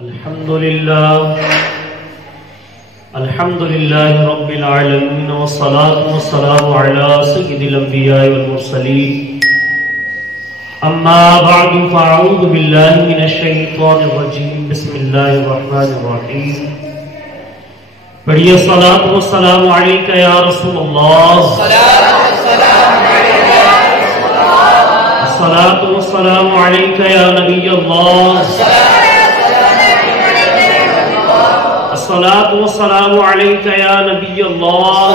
الحمد لله رب العالمين والصلاة والسلام على سيد الأنبياء والمرسلين أما بعد فأعوذ بالله من الشيطان الرجيم بسم الله الرحمن الرحيم پڑھیے صلاۃ والسلام علیک یا رسول اللہ الصلاۃ والسلام علیک یا نبی اللہ الصلاۃ والسلام علیک یا نبی اللہ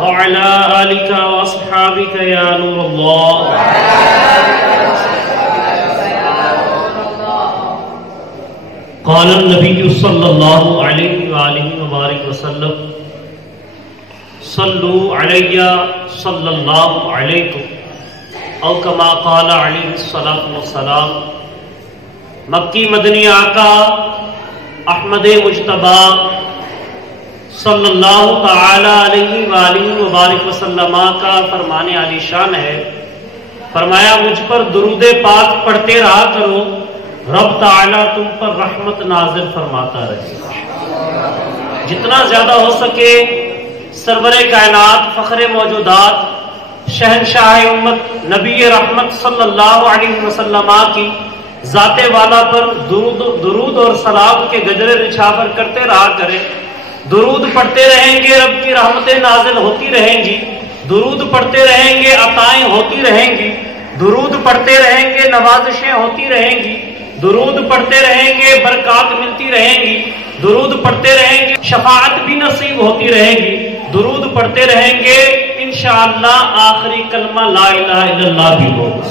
وعلى آلك واصحابك يا نور الله قال النبي صلى الله عليه وآله وبارك وسلم صلوا علي صلى الله عليكم او كما قال عليه الصلاة والسلام مکی مدنی آقا احمد مجتبی صلی اللہ تعالی علیہ وآلہ وبارک وسلم کا فرمانے علی شان ہے، فرمایا مجھ پر درود پاک پڑھتے رہا کرو، رب تعالی تم پر رحمت نازل فرماتا رہے۔ جتنا زیادہ ہو سکے سرور کائنات فخر موجودات شہنشاہ امت نبی رحمت صلی اللہ علیہ وسلم کی ذات والا پر درود اور سلام کے گجرے نچھاور کرتے رہا کرے۔ درود پڑھتے رہیں گے رب کی رحمتیں نازل ہوتی رہیں گی، درود پڑھتے رہیں گے عطائیں ہوتی رہیں گی، درود پڑھتے رہیں گے نوازشیں ہوتی رہیں گی، درود پڑھتے رہیں گے برکات ملتی رہیں گی، درود پڑھتے رہیں گے شفاعت بھی نصیب ہوتی رہیں گی، درود پڑھتے رہیں گے انشاءاللہ آخری کلمہ لا الہ الا اللہ بھی ہوگا۔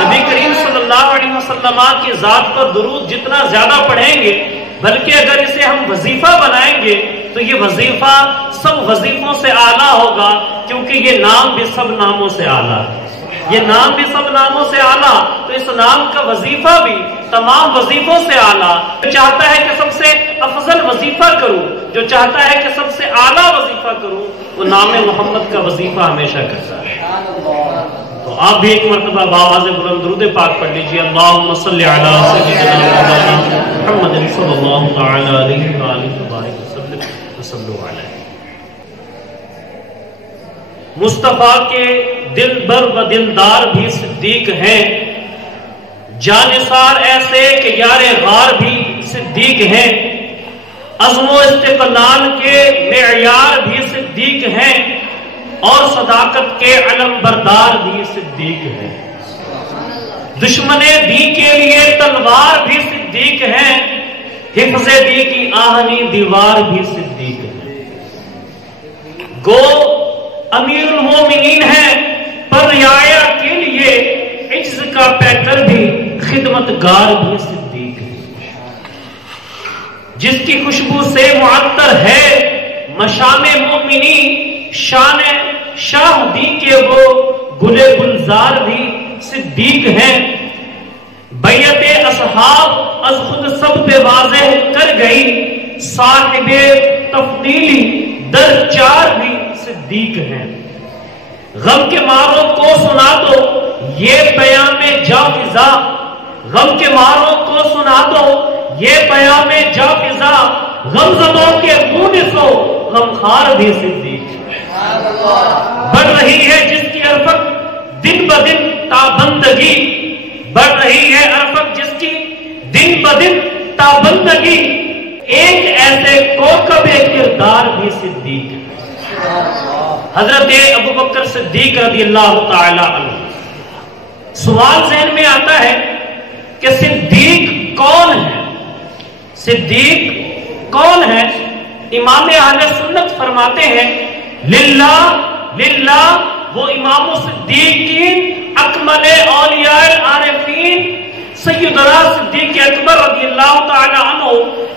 نبی کریم صلی اللہ علیہ وسلم کی ذات پر درود جتنا زیادہ پڑھیں گے، بلکہ اگر اسے ہم وظیفہ بنائیں گے تو یہ وظیفہ سب وظیفوں سے اعلیٰ ہوگا، کیونکہ یہ نام بھی سب ناموں سے اعلیٰ ہے، یہ نام بھی سب ناموں سے اعلیٰ، تو اس نام کا وظیفہ بھی تمام وظیفوں سے اعلیٰ۔ جو چاہتا ہے کہ سب سے افضل وظیفہ کروں، جو چاہتا ہے کہ سب سے اعلیٰ وظیفہ کروں، وہ نام محمد کا وظیفہ ہمیشہ کرتا ہے۔ تو آپ بھی ایک مرتبہ بآواز بلند درود پاک پڑھ لیجیے، اللہم صلی علی سیدنا محمد صلی اللہ تعالی علیہ وآلہ وبارک وسلم وصلوا علیہ۔ مصطفیٰ کے دل بر و دلدار بھی صدیق ہیں، جانثار ایسے کہ یار غار بھی صدیق ہیں، عزم و استقلال کے معیار بھی صدیق ہیں، اور صداقت کے علم بردار بھی صدیق ہیں، دشمن دی کے لیے تلوار بھی صدیق ہیں، حفظ دی کی آہنی دیوار بھی صدیق ہے۔ گو امیر المومنین ہیں پر رعایا کے لیے عجز کا پیکر بھی خدمتگار بھی صدیق ہے، جس کی خوشبو سے معطر ہے مشام مومنی، شان شاہ دی کے وہ گلے گلزار بھی صدیق ہیں، بیعت اصحاب از خود سب پہ واضح کر گئی، صاحب تفضیلی در چار بھی صدیق ہیں۔ غم کے ماروں کو سنا دو یہ پیام جافزا، غم کے ماروں کو سنا دو یہ پیام جافزا، غم زدوں کے مونسو غمخوار بھی صدیق ہے۔ بڑھ رہی ہے جس کی عرفت دن بدن تابندگی، بڑھ رہی ہے عرفت جس کی دن بدن تابندگی، ایک ایسے کوکب کردار بھی صدیق ہے۔ حضرت ابوبکر صدیق رضی اللہ تعالی عنہ، سوال ذہن میں آتا ہے کہ صدیق کون ہے؟ صدیق کون ہے؟ امام اہل سنت فرماتے ہیں للہ للہ وہ امام الصدیقین اکمل اولیاء العارفین سیدنا صدیق اکبر رضی اللہ تعالی عنہ،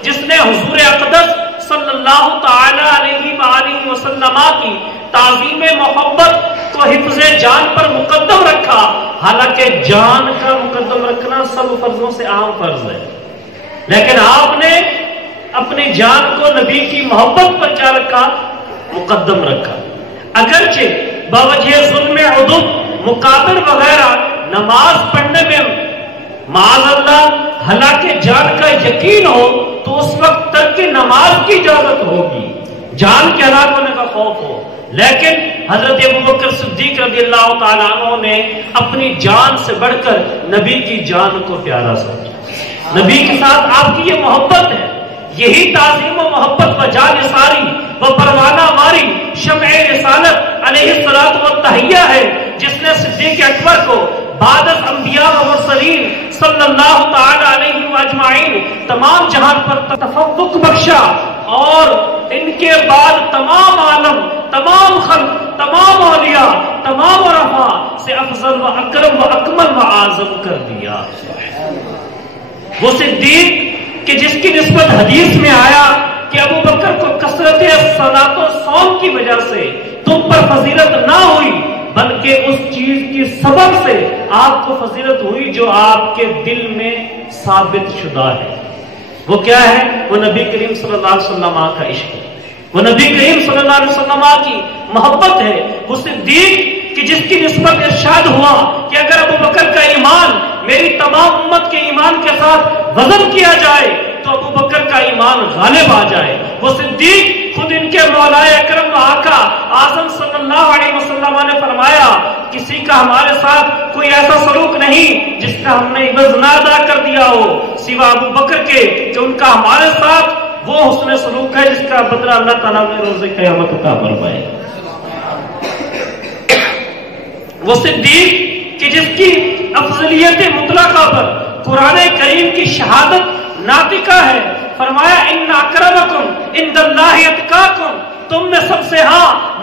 جس نے حضور اقدس صلی اللہ تعالی علیہ وآلہ وسلم کی تعظیم محبت کو حفظ جان پر مقدم رکھا، حالانکہ جان کا مقدم رکھنا سب فرضوں سے اہم فرض ہے، لیکن آپ نے اپنی جان کو نبی کی محبت پر کیا رکھا؟ مقدم رکھا۔ اگرچہ باوجہ ظلم عدو مقابر وغیرہ نماز پڑھنے میں معاذ اللہ حالانکہ جان کا یقین ہو تو اس وقت ترک نماز کی اجازت ہوگی، جان کے ہلاک ہونے کا خوف ہو، لیکن حضرت ابوبکر صدیق رضی اللہ تعالیٰ عنہ نے اپنی جان سے بڑھ کر نبی کی جان کو پیارا سمجھا، نبی کے ساتھ آپ کی یہ محبت ہے، یہی تعظیم و محبت و جان ساری و پروانہ ماری شمع رسالت علیہ الصلوۃ والتحیہ ہے، جس نے صدیق اکبر کو بعد از انبیاء و مرسلین صلی اللہ تعالی علیہ واجمعین تمام جہان پر تفوق بخشا، اور ان کے بعد تمام عالم، تمام خلق، تمام اولیاء، تمام عرفاء سے افضل و اکرم و اکمل و اعظم کر دیا۔ وہ صدیق کہ جس کی نسبت حدیث میں آیا کہ ابو بکر کو کثرت صلاۃ و صوم کی وجہ سے تم پر فضیلت نہ ہوئی، بلکہ اس چیز کی سبب سے آپ کو فضیلت ہوئی جو آپ کے دل میں ثابت شدہ ہے۔ وہ کیا ہے؟ وہ نبی کریم صلی اللہ علیہ وسلم کا عشق ہے، وہ نبی کریم صلی اللہ علیہ وسلم کی محبت ہے، وہ صدیق کہ جس کی نسبت ارشاد ہوا کہ اگر ابو بکر کا ایمان میری تمام امت کے ایمان کے ساتھ وزن کیا جائے تو ابو بکر کا ایمان غالب آ جائے۔ وہ صدیق خود ان کے مولا اکرم و آقا اعظم صلی اللہ علیہ وسلم نے فرمایا کسی کا ہمارے ساتھ کوئی ایسا سلوک نہیں جس کا ہم نے عوض نہ ادا کر دیا ہو سوا ابو بکر کے، کہ ان کا ہمارے ساتھ وہ حسن سلوک ہے جس کا بدلہ اللہ تعالیٰ نے روز قیامت عطا فرمائے۔ وہ صدیق کہ جس کی افضلیت مطلقہ پر قرآن کریم کی شہادت ناطقہ ہے، فرمایا ان اکرمکم عند اللہ اتقاکم، تم میں سب سے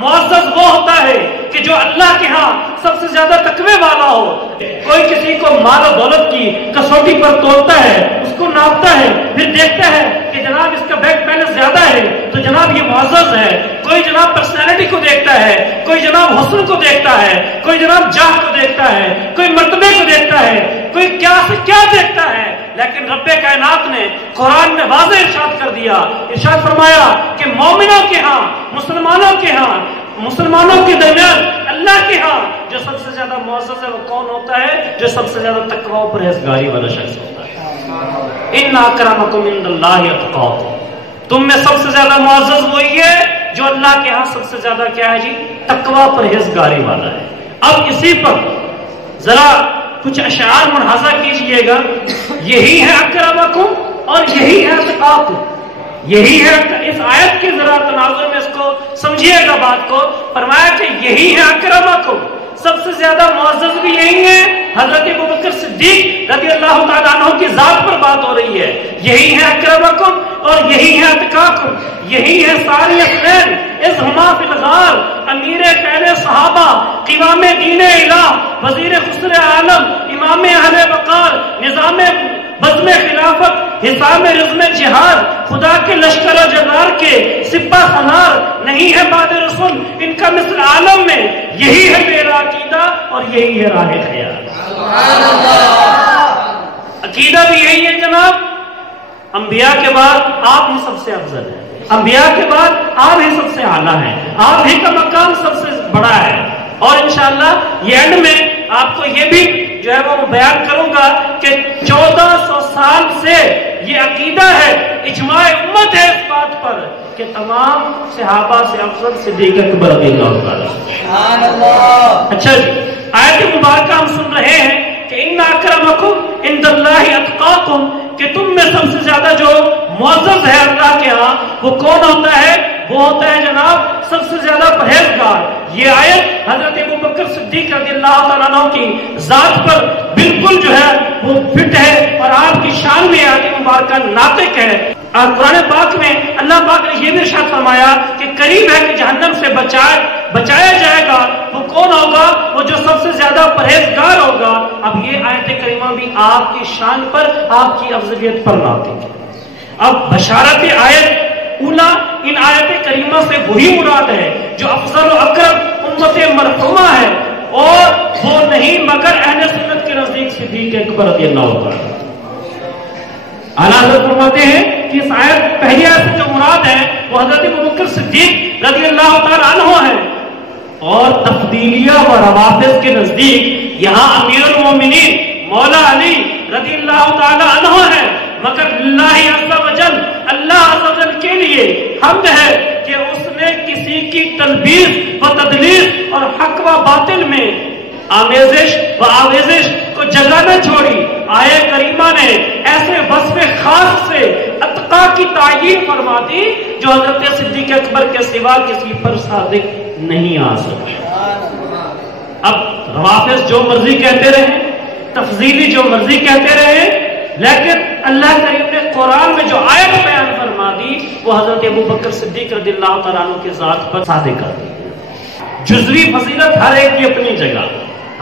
معزز وہ ہوتا ہے کہ جو اللہ کے ہاں سب سے زیادہ تقوی والا ہو۔ کوئی کسی کو مال و دولت کی کسوٹی پر تولتا ہے، اس کو ناپتا ہے، پھر دیکھتا ہے کہ جناب اس کا بینک بیلنس زیادہ ہے تو جناب یہ معزز ہے، کوئی جناب پرسنالٹی کو دیکھتا ہے، کوئی جناب حسن کو دیکھتا ہے، کوئی جناب جاہ کو دیکھتا ہے، کوئی مرتبے کو دیکھتا ہے، کوئی کیا سے کیا دیکھتا ہے، لیکن رب کائنات نے قرآن میں واضح ارشاد کر دیا، ارشاد فرمایا کہ مومنوں کے ہاں، مسلمانوں کے ہاں، مسلمانوں کے درمیان اللہ کے ہاں جو سب سے زیادہ معزز ہے وہ کون ہوتا ہے؟ جو سب سے زیادہ تقوی و پرہیزگاری والا شخص ہوتا ہے۔ ان اکرمکم عند اللہ اتقاکم، تم میں سب سے زیادہ معزز وہی ہے جو اللہ کے ہاں سب سے زیادہ کیا ہے جی؟ تقوی پرہیزگاری والا ہے۔ اب اسی پر ذرا کچھ اشعار ملاحظہ کیجئے گا، یہی ہے اکرمکم اور یہی ہے اتقاکم، یہی ہے۔ اس آیت کے ذرا تناظر میں اس کو سمجھیے گا بات کو، فرمایا کہ یہی ہے اکرمکم، سب سے زیادہ معزز بھی یہی ہے، حضرت ابوبکر صدیق رضی اللہ تعالیٰ عنہ کی ذات پر بات ہو رہی ہے، یہی ہے اکرمکم اور یہی ہے اتقاکم، یہی ہے ساری اثنین از ہما فی الغار، امیر خیر صحابہ، قوام دین الہ، وزیر خسر عالم، امام اہل وقار، نظام بزم خلافت، حسام رزم جہاد، خدا کے لشکر و جرار کے سپہ سالار، نہیں ہے بعد رسول ان کا مثل عالم میں، یہی ہے میرا عقیدہ اور یہی ہے راہ خیال۔ عقیدہ بھی یہی ہے جناب، انبیاء کے بعد آپ ہی سب سے افضل ہیں، انبیاء کے بعد آپ ہی سب سے اعلیٰ ہیں، آپ ہی کا مقام سب سے بڑا ہے، اور انشاءاللہ یہ اینڈ میں آپ کو یہ بھی جو ہے وہ بیان کروں گا کہ 1400 سال سے یہ عقیدہ ہے، اجماع امت ہے اس بات پر کہ تمام صحابہ سے افضل صدیق اکبر رضی اللہ تعالیٰ۔ سبحان اللہ۔ اچھا جی، آیت مبارکہ ہم سن رہے ہیں کہ ان اکرمکم عند اللہ اتقاکم، کہ تم میں سب سے زیادہ جو معزز ہے اللہ کے ہاں وہ کون ہوتا ہے؟ وہ ہوتا ہے جناب سب سے زیادہ پرہیزگار۔ یہ آیت حضرت ابوبکر صدیق رضی اللہ تعالیٰ عنہ کی ذات پر بالکل جو ہے وہ فٹ ہے اور آپ کی شان میں آیت مبارکہ ناطق ہے۔ اور قرآن پاک میں اللہ پاک نے یہ بھی ارشاد فرمایا کہ قریب ہے کہ جہنم سے بچایا جائے گا، وہ کون ہوگا؟ وہ جو سب سے زیادہ پرہیزگار ہوگا۔ اب یہ آیت کریمہ بھی آپ کی شان پر، آپ کی افضلیت پر ناطق ہے۔ اب بشارت آیت اولا ان آیت کریمہ سے وہی مراد ہے جو افضل و اکرم امت مرحومہ ہے، اور وہ نہیں مگر اہل سنت کے نزدیک صدیق اکبر رضی اللہ تعالیٰ۔ اعلیٰ حضرت فرماتے ہیں کہ اس آیت پہلی آیت سے جو مراد ہے وہ حضرت ابوبکر صدیق رضی اللہ تعالیٰ عنہ ہے، اور تفضیلیہ و روافض کے نزدیک یہاں امیر المومنین مولا علی رضی اللہ تعالی عنہ ہے، مگر اللہ عز و جل، اللہ عز و جل کے لیے حمد ہے کہ اس نے کسی کی تلبیس و تدلیس اور حق و باطل میں آمیزش و آویزش کو جگہ نہ چھوڑی۔ آیہ کریمہ نے ایسے وصف خاص سے اتقا کی تعین فرما دی جو حضرت صدیق اکبر کے سوا کسی پر صادق نہیں آ سکتا۔ اب روافض جو مرضی کہتے رہے، تفضیلی جو مرضی کہتے رہے، لیکن اللہ کریم نے قرآن میں جو آیت بیان فرما دی وہ حضرت ابوبکر صدیق رضی اللہ تعالیٰ عنہ کی ذات پر صادق کر دی۔ جزوی فضیلت ہر ایک کی اپنی جگہ،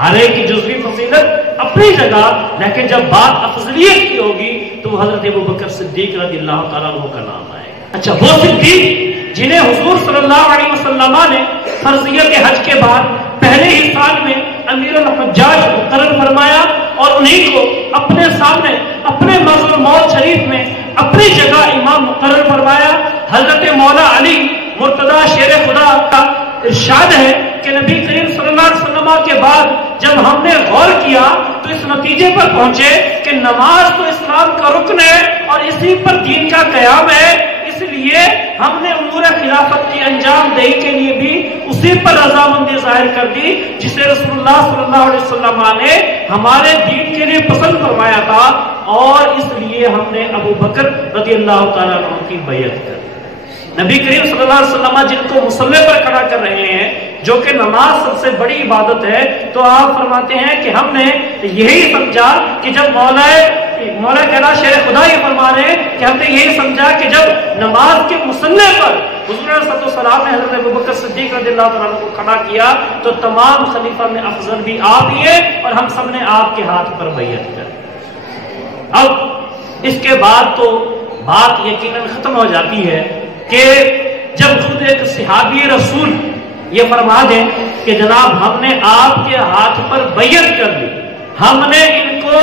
ہر ایک کی جزوی فضیلت اپنی جگہ، لیکن جب بات افضلیت کی ہوگی تو وہ حضرت ابوبکر صدیق رضی اللہ تعالیٰ عنہ کا نام آئے گا۔ اچھا، وہ صدیق جنہیں حضور صلی اللہ علیہ وسلم نے فرضیت حج کے بعد پہلے ہی سال میں امیر الحجاج مقرر فرمایا اور انہیں کو اپنے سامنے اپنے مرض الموت شریف میں اپنی جگہ امام مقرر فرمایا۔ حضرت مولا علی مرتضی شیر خدا کا ارشاد ہے کہ نبی کریم صلی اللہ علیہ وسلم کے بعد جب ہم نے غور کیا تو اس نتیجے پر پہنچے کہ نماز تو اسلام کا رکن ہے اور اسی پر دین کا قیام ہے، اس لیے ہم نے امور خلافت کی انجام دہی کے لیے بھی اسی پر رضامندی ظاہر کر دی جسے رسول اللہ صلی اللہ علیہ وسلم نے ہمارے دین کے لیے پسند فرمایا تھا، اور اس لیے ہم نے ابو بکر رضی اللہ تعالیٰ عنہ کی بیعت کر۔ نبی کریم صلی اللہ علیہ وسلم جن کو مصلی پر کھڑا کر رہے ہیں جو کہ نماز سب سے بڑی عبادت ہے، تو آپ فرماتے ہیں کہ ہم نے یہی سمجھا کہ جب مولا کہنا شیر خدا یہ فرما رہے ہیں کہ ہم نے یہی سمجھا کہ جب نماز کے مصلی پر حضور صلی اللہ علیہ وسلم نے حضرت ابوبکر صدیق رضی اللہ تعالیٰ عنہ کو کھڑا کیا تو تمام خلیفہ میں افضل بھی آپ ہی ہے اور ہم سب نے آپ کے ہاتھ پر بیعت کر۔ اب اس کے بعد تو بات یقیناً ختم ہو جاتی ہے کہ جب خود ایک صحابی رسول یہ فرما دیں کہ جناب ہم نے آپ کے ہاتھ پر بیعت کر لی، ہم نے ان کو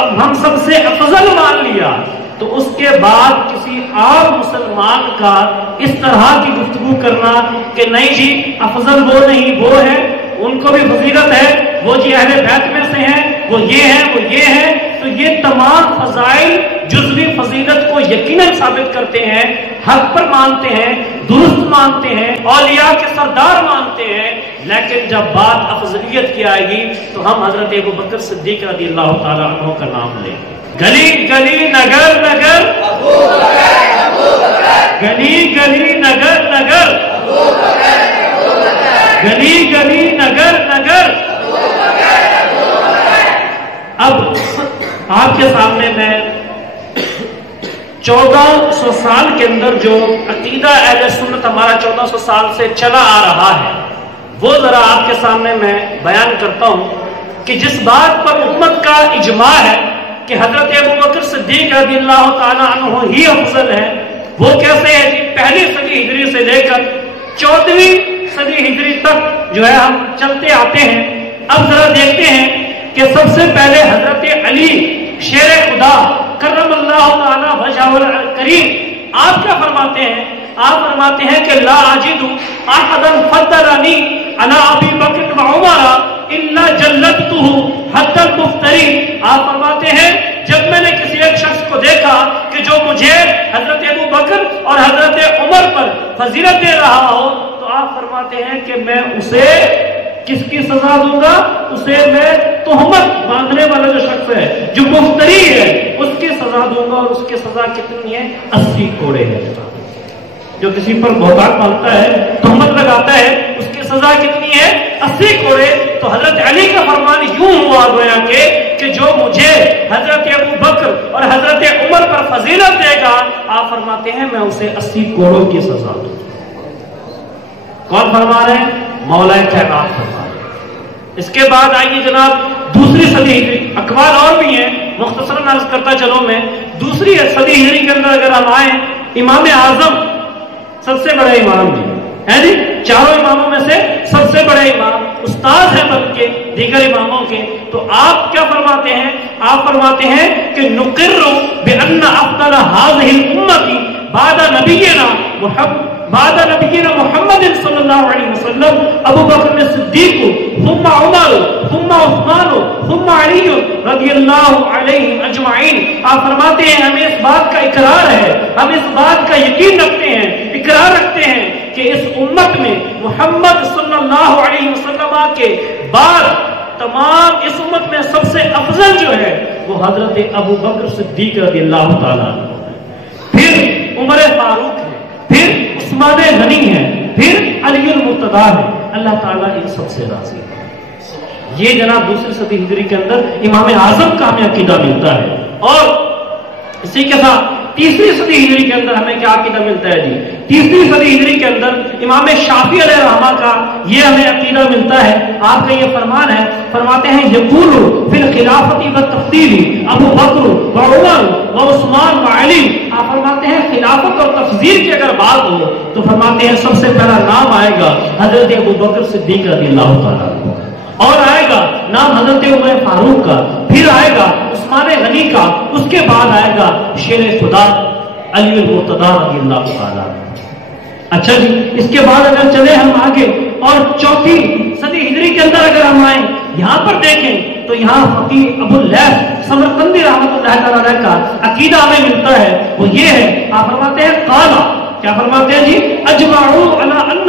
اب ہم سب سے افضل مان لیا، تو اس کے بعد کسی عام مسلمان کا اس طرح کی گفتگو کرنا کہ نہیں جی افضل وہ نہیں وہ ہے، ان کو بھی فضیلت ہے، وہ جی اہل بیت میں سے ہیں، وہ یہ ہیں وہ یہ ہیں، تو یہ تمام فضائل جزوی فضیلت کو یقیناً ثابت کرتے ہیں، حق پر مانتے ہیں، درست مانتے ہیں، اولیاء کے سردار مانتے ہیں، لیکن جب بات افضلیت کی آئے گی تو ہم حضرت ابوبکر صدیق رضی اللہ تعالیٰ عنہ کا نام لیں گے۔ گلی گلی نگر نگر گلی گلی نگر نگر گلی گلی نگر نگر۔ اب آپ کے سامنے میں 1400 سال کے اندر جو عقیدہ اہل سنت ہمارا 1400 سال سے چلا آ رہا ہے وہ ذرا آپ کے سامنے میں بیان کرتا ہوں کہ جس بات پر امت کا اجماع ہے کہ حضرت ابوبکر صدیق رضی اللہ تعالیٰ عنہ ہی افضل ہے، وہ کیسے ہے جی؟ پہلی صدی ہجری سے لے کر 14ویں صدی ہجری تک جو ہے ہم چلتے آتے ہیں۔ اب ذرا دیکھتے ہیں کہ سب سے پہلے حضرت علی شیر خدا کرم اللہ تعالی وجہہ الکریم آپ کیا فرماتے ہیں؟ آپ فرماتے ہیں کہ لا اجد احدا فضلنی علی ابی بکر و عمر الا جلدته حتى المفتری۔ آپ فرماتے ہیں جب میں نے کسی ایک شخص کو دیکھا کہ جو مجھے حضرت ابو بکر اور حضرت عمر پر فضیلت دے رہا ہو تو آپ فرماتے ہیں کہ میں اسے کس کی سزا دوں گا؟ اسے میں تہمت باندھنے والا جو شخص ہے جو مفتری ہے اس کی سزا دوں گا، اور اس کی سزا کتنی ہے؟ 80 کوڑے ہے۔ جو کسی پر بہتان باندھتا ہے، تہمت لگاتا ہے، اس کی سزا کتنی ہے؟ 80 کوڑے۔ تو حضرت علی کا فرمان یوں ہوا گویا کہ جو مجھے حضرت ابو بکر اور حضرت عمر پر فضیلت دے گا آپ فرماتے ہیں میں اسے 80 کوڑوں کی سزا دوں۔ کون فرما رہے ہیں؟ مولا کائنات فرما رہے ہیں۔ اس کے بعد آئیے جناب دوسری صدی ہجری، اقوال اور بھی ہیں، مختصراً عرض کرتا چلو میں۔ دوسری صدی ہجری کے اندر اگر ہم آئیں، امام اعظم سب سے بڑے امام جی ہے جی، چاروں اماموں میں سے سب سے بڑے امام، استاد ہیں بلکہ دیگر اماموں کے، تو آپ کیا فرماتے ہیں؟ آپ فرماتے ہیں کہ نقر بأن افضل هذه الامة بعد نبینا محمد صلی اللہ علیہ وسلم ابو بکر صدیق ثم عمر ثم عثمان ثم علی رضی اللہ عنہم اجمعین. آپ فرماتے ہیں ہمیں اس بات کا اقرار ہے، ہم اس بات کا یقین رکھتے ہیں، اقرار رکھتے ہیں کہ اس امت میں محمد صلی اللہ علیہ وسلم کے بعد تمام اس امت میں سب سے افضل جو ہے وہ حضرت ابو بکر صدیق رضی اللہ تعالیٰ عنہ، پھر عمر فاروق ہے، پھر عثمان غنی ہے، پھر علی المرتضیٰ ہے. اللہ تعالیٰ ان سب سے راضی ہے. یہ جناب دوسری صدی ہجری کے اندر امام اعظم کا ہمیں عقیدہ ملتا ہے. اور اسی کے ساتھ تیسری صدی ہجری کے اندر ہمیں کیا عقیدہ ملتا ہے جی؟ تیسری صدی ہجری کے اندر امام شافعی علیہ رحمہ کا یہ ہمیں عقیدہ ملتا ہے. آپ کا یہ فرمان ہے، فرماتے ہیں یقول فی الخلافت والتفضیل ابو بکر و عمر و عثمان و علی. آپ فرماتے ہیں خلافت اور تفضیل کی اگر بات ہو تو فرماتے ہیں سب سے پہلا نام آئے گا حضرت ابو بکر صدیق رضی اللہ تعالیٰ عنہ، اور آئے گا نام حضرت عمر فاروق کا، پھر آئے گا عثمان غنی کا، اس کے بعد آئے گا شیر خدا علی المرتضیٰ رضی اللہ تعالیٰ. اچھا جی، اس کے بعد اگر چلے ہم آگے اور چوتھی صدی ہجری کے اندر اگر ہم آئیں، یہاں پر دیکھیں تو یہاں فقیہ ابو اللیث سمرقندی رحمۃ اللہ تعالیٰ علیہ کا عقیدہ ہمیں ملتا ہے. وہ یہ ہے، آپ فرماتے ہیں قالا، کیا فرماتے ہیں جی؟ اجمعوا علی ان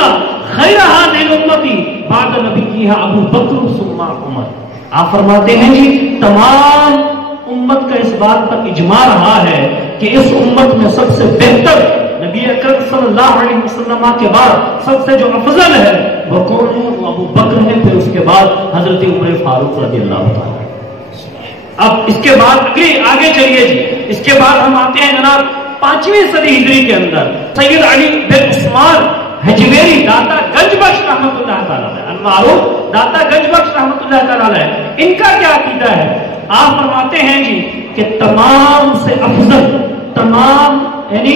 خیر هذه الامه بعد نبیها ابو بکر ثم عمر. آپ فرماتے ہیں جی تمام امت کا اس بات پر اجماع رہا ہے کہ اس امت میں سب سے بہتر نبی اکرم صلی اللہ علیہ وسلم کے بعد سب سے جو افضل ہے وہ کون ہے؟ وہ ابو بکر ہے، پھر اس کے بعد حضرت عمر فاروق رضی اللہ تعالیٰ. اب اس کے بعد آگے چلیے جی، اس کے بعد ہم آتے ہیں جناب پانچویں صدی ہجری کے اندر سید علی بن عثمان حجویری داتا گنج بخش رحمۃ اللہ تعالیٰ علیہ، المعروف داتا گنج بخش رحمۃ اللہ تعالیٰ علیہ، ان کا کیا عقیدہ ہے؟ آپ فرماتے ہیں جی کہ تمام سے افضل، تمام یعنی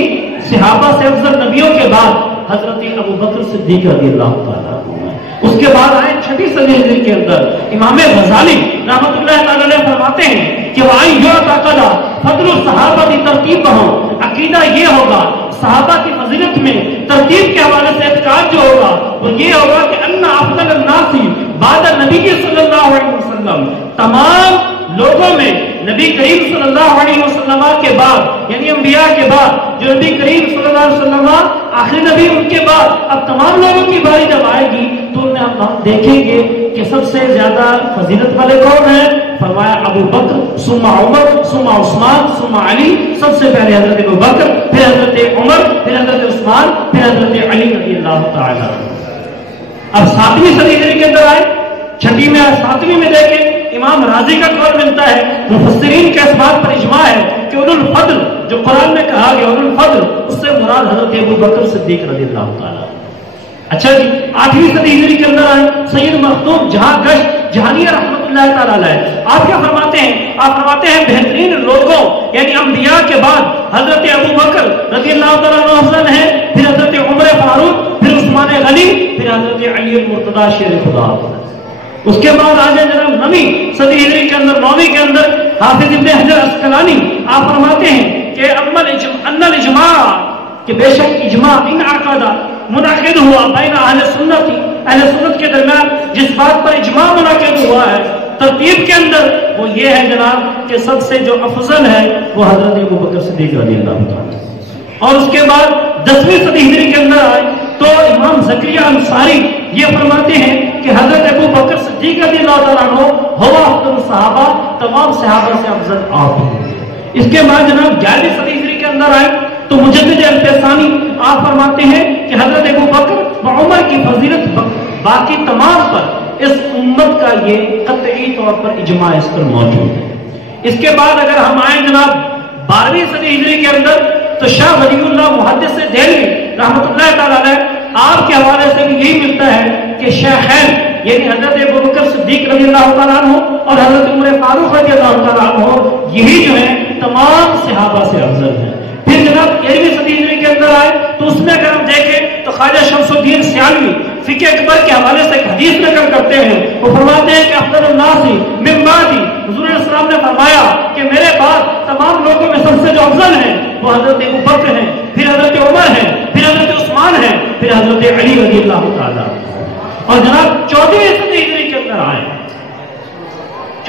صحابہ سے افضل نبیوں کے بعد حضرت ابو بکر صدیق رضی اللہ تعالیٰ عنہ. اس کے بعد آئے چھٹی صدی ہجری کے اندر امام غزالی رحمۃ اللہ تعالیٰ علیہ فرماتے ہیں کہ وَعَنْ يُعْتَقَدَ فَضْلُ الصَّحَابَةِ تَرْتِيبَهُمْ. عقیدہ یہ ہوگا صحابہ کی فضیلت میں ترتیب کے حوالے سے اعتقاد جو ہوگا وہ یہ ہوگا کہ ان افضل الناس بعد نبی صلی اللہ علیہ وسلم، تمام لوگوں میں نبی کریم صلی اللہ علیہ وسلم کے بعد یعنی انبیاء کے بعد جو نبی کریم صلی اللہ علیہ وسلم آخری نبی، ان کے بعد اب تمام لوگوں کی باری جب آئے گی تو ان میں ہم دیکھیں گے کہ سب سے زیادہ فضیلت والے کون ہیں؟ فرمایا ابو بکر ثم عمر ثم عثمان ثم علی. سب سے پہلے حضرت ابو بکر، پھر حضرت عمر، پھر حضرت عثمان، پھر حضرت علی رضی اللہ تعالیٰ. اب ساتویں صدی ہجری کے اندر آئے، چھٹی میں ساتویں میں دیکھیں امام راضی کا قول ملتا ہے، مفسرین کے اس بات پر اجماع ہے کہ اولو الفضل جو قرآن میں کہا گیا اولو الفضل، اس سے مراد حضرت ابو بکر صدیق رضی اللہ تعالیٰ. اچھا جی، آٹھویں صدی ہجری کے اندر آئے سید مخدوم جہاں گشت جہانیہ رحمۃ اللہ تعالیٰ علیہ. آپ کیا فرماتے ہیں؟ آپ فرماتے ہیں بہترین لوگوں یعنی انبیاء کے بعد حضرت ابو بکر رضی اللہ تعالیٰ عنہ افضل ہیں، پھر حضرت عمر فاروق، پھر عثمان غنی، پھر حضرت علی المرتضیٰ شیر خدا. اس کے بعد آگے جناب نویں صدی ہجری کے اندر، نویں کے اندر حافظ ابن حجر عسقلانی آپ فرماتے ہیں کہ ان الاجماع، کہ بے شک اجماع ان عقیدہ منعقد ہوا بین اہل سنت، اہل سنت کے درمیان جس بات پر اجماع منعقد ہوا ہے ترتیب کے اندر وہ یہ ہے جناب کہ سب سے جو افضل ہے وہ حضرت ابو بکر صدیق رضی اللہ تعالیٰ. اور اس کے بعد 10ویں صدی ہجری کے اندر آئے تو امام زکریا انصاری یہ فرماتے ہیں کہ حضرت ابو بکر صدیق رضی اللہ تعالیٰ عنہ ہوا افضل الصحابہ، تمام صحابہ سے افضل آپ ہیں. اس کے بعد جناب 11ویں صدی ہجری کے اندر آئے تو مجدد الفسانی آپ فرماتے ہیں کہ حضرت ابو بکر و عمر کی فضیلت باقی تمام پر اس امت کا یہ قطعی طور پر اجماع اس پر موجود ہے. اس کے بعد اگر ہم آئیں جناب 12ویں صدی ہجری کے اندر تو شاہ ولی اللہ محدث دہلوی رحمۃ اللہ تعالیٰ علیہ آپ کے حوالے سے بھی یہی ملتا ہے کہ شیخین یعنی حضرت ابو بکر صدیق رضی اللہ تعالیٰ عنہ اور حضرت عمر فاروق رضی اللہ تعالیٰ عنہ یہی جو ہیں تمام صحابہ سے افضل ہیں. پھر جناب 13ویں صدی ہجری کے اندر آئے تو اس میں اگر ہم دیکھیں تو خواجہ شمس الدین سیالوی فقہ اکبر کے حوالے سے ایک حدیث نقل کرتے ہیں. وہ فرماتے ہیں کہ افضل الناس من بعدی، حضور علیہ السلام نے فرمایا کہ میرے بعد تمام لوگوں میں سب سے جو افضل ہیں وہ حضرت ابو بکر ہیں، پھر حضرت عمر ہیں، پھر حضرت عثمان ہیں، پھر حضرت علی رضی اللہ تعالیٰ. اور جناب 14ویں صدی ہجری کے اندر آئے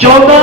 14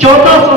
1400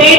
3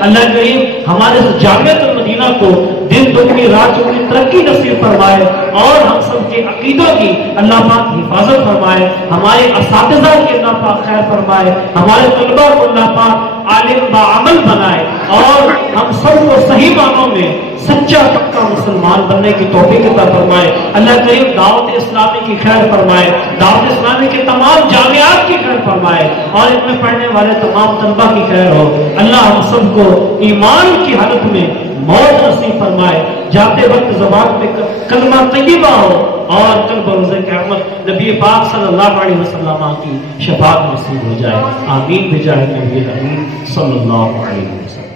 اللہ کریم ہمارے جامعۃ المدینہ کو دن دگنی رات چگنی ترقی نصیب فرمائے اور ہم سب کے عقیدوں کی اللہ پاک حفاظت فرمائے. ہمارے اساتذہ کی اللہ پاک خیر فرمائے. ہمارے طلباء کو اللہ پاک عالم باعمل بنائے اور ہم سب کو صحیح معنوں میں سچا پکا مسلمان بننے کی توفیق عطا فرمائے. اللہ کریم دعوت اسلامی کی خیر فرمائے. دعوت اسلامی کے تمام جامعات کی خیر فرمائے اور ان میں پڑھنے والے تمام طلبہ کی خیر ہو. اللہ ہم سب کو ایمان کی حالت میں موت نصیب فرمائے. جاتے وقت زبان پہ کلمہ طیبہ ہو اور کل بروز قیامت نبی پاک صلی اللہ علیہ وسلم کی شفاعت نصیب ہو جائے. آمین بجاہ نبی الامین صلی اللہ علیہ وسلم.